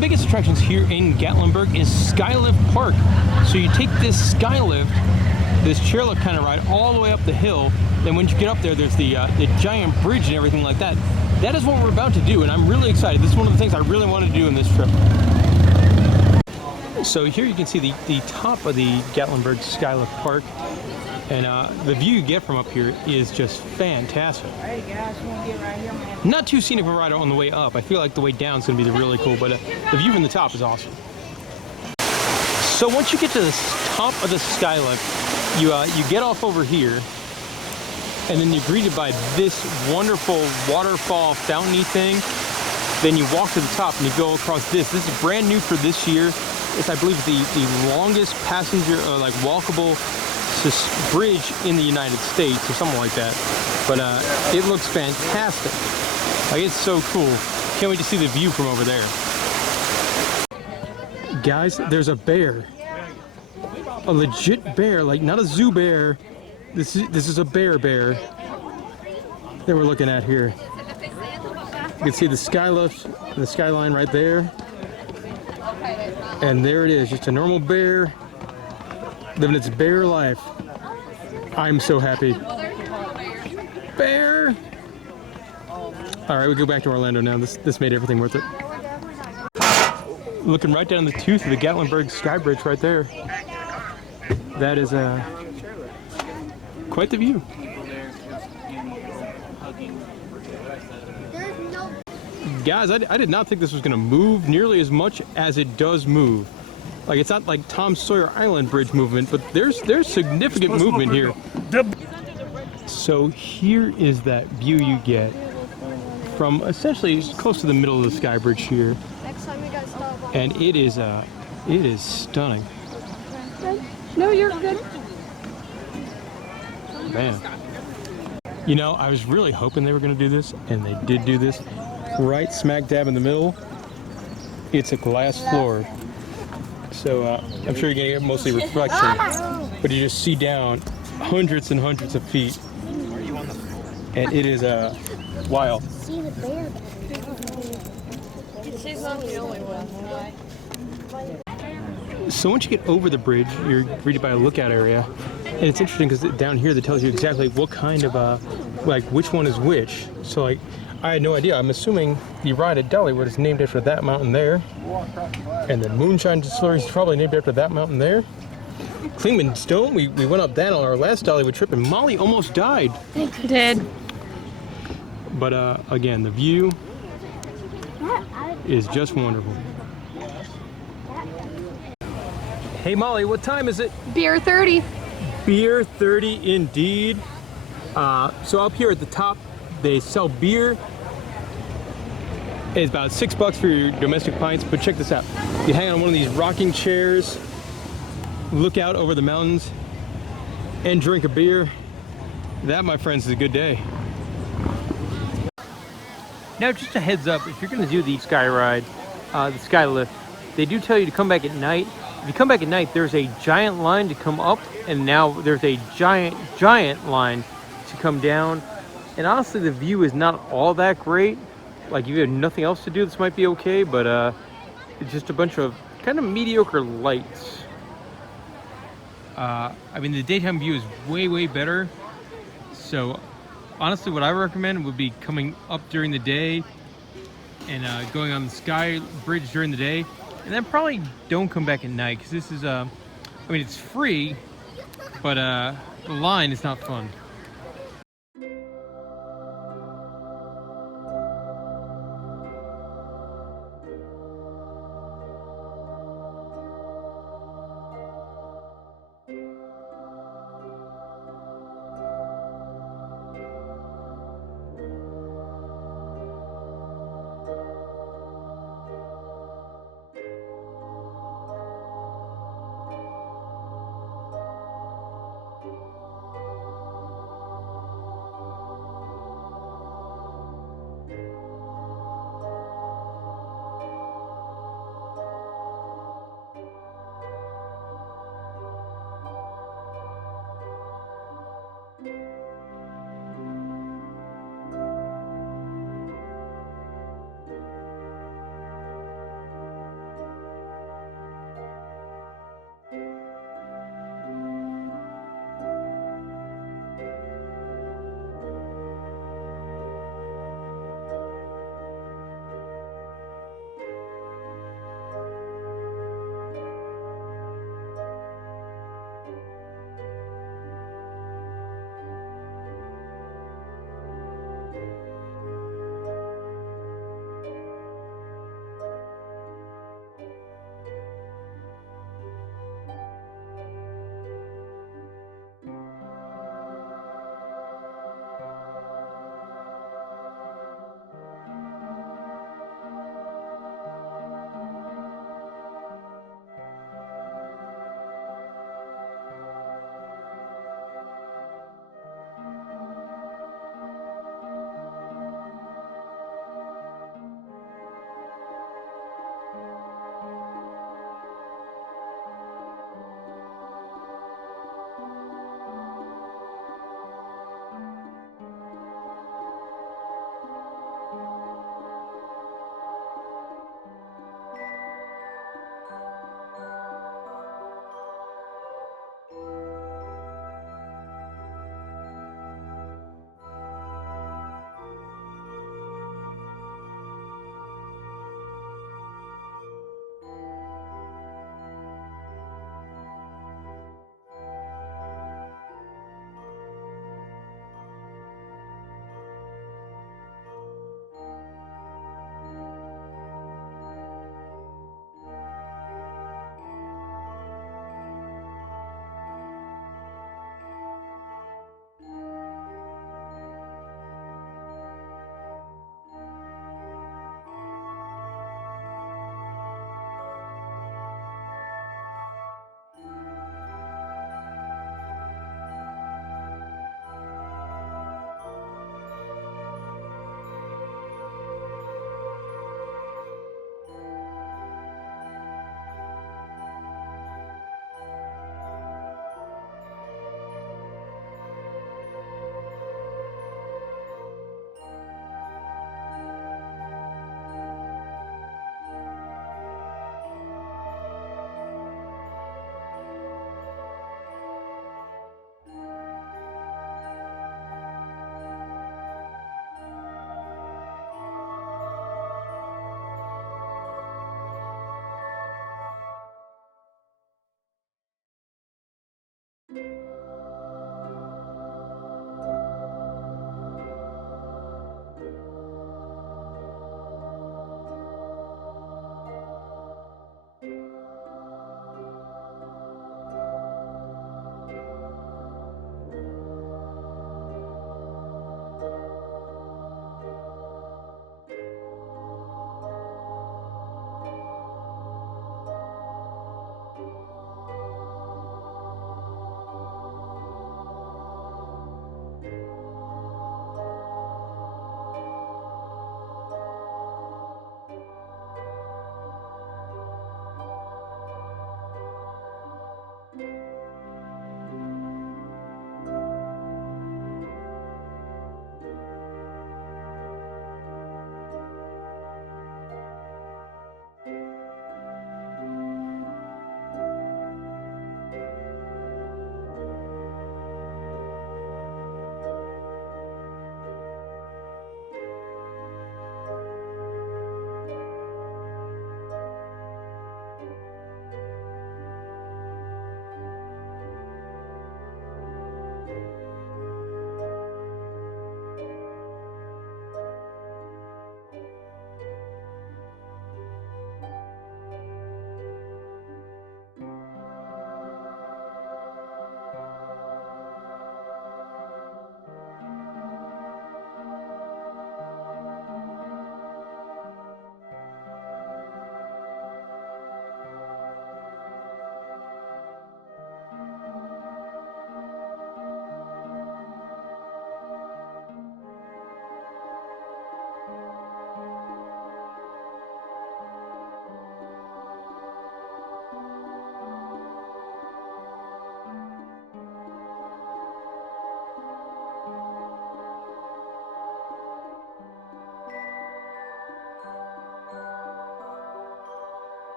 the biggest attractions here in Gatlinburg is Skylift Park. So you take this Skylift, this chairlift kind of ride, all the way up the hill. Then when you get up there, there's the giant bridge and everything like that. That is what we're about to do, and I'm really excited. This is one of the things I really want to do in this trip. So here you can see the top of the Gatlinburg Skylift Park, and the view you get from up here is just fantastic. Not too scenic of a ride on the way up. I feel like the way down is going to be really cool, but the view from the top is awesome. So once you get to the top of the Skylift, you get off over here, and then you're greeted by this wonderful waterfall fountainy thing. Then you walk to the top and you go across this. This is brand new for this year. It's, I believe, the longest passenger, like walkable bridge in the United States or something like that. But it looks fantastic. Like, it's so cool. Can't wait to see the view from over there. Guys, there's a bear. A legit bear, like not a zoo bear. This is a bear that we're looking at here. You can see the skylift, the skyline right there. And there it is, just a normal bear living its bear life. I'm so happy. Bear! All right, we go back to Orlando now. This made everything worth it. Looking right down the tooth of the Gatlinburg Sky Bridge right there. That is quite the view. Guys, I did not think this was going to move nearly as much as it does move. Like, it's not like Tom Sawyer Island Bridge movement, but there's significant movement here. So here is that view you get from essentially close to the middle of the Sky Bridge here, and it is stunning. No, you're good. Man, you know, I was really hoping they were going to do this, and they did do this. Right smack dab in the middle, it's a glass floor. So I'm sure you're going to get mostly reflection, but you just see down hundreds and hundreds of feet, and it is wild. She's not the only one. So once you get over the bridge, you're greeted by a lookout area, and it's interesting because down here that tells you exactly what kind of like which one is which. So like, I had no idea. I'm assuming the ride at Dollywood is named after that mountain there, and the Moonshine Distillery is probably named after that mountain there. Clingman Stone, we went up that on our last Dollywood trip, and Molly almost died. Did. But again, the view is just wonderful. Hey Molly, what time is it? Beer 30. Beer 30 indeed. So up here at the top, they sell beer. It's about $6 for your domestic pints, but check this out. You hang on one of these rocking chairs, look out over the mountains, and drink a beer. That, my friends, is a good day. Now, just a heads up, if you're going to do the Sky Ride, the Skylift, they do tell you to come back at night. If you come back at night, there's a giant line to come up, and now there's a giant line to come down. And honestly, the view is not all that great. Like, if you have nothing else to do, this might be okay, but it's just a bunch of kind of mediocre lights. I mean, the daytime view is way better. So honestly, what I recommend would be coming up during the day and going on the Sky Bridge during the day, and then probably don't come back at night, because this is I mean, it's free, but the line is not fun.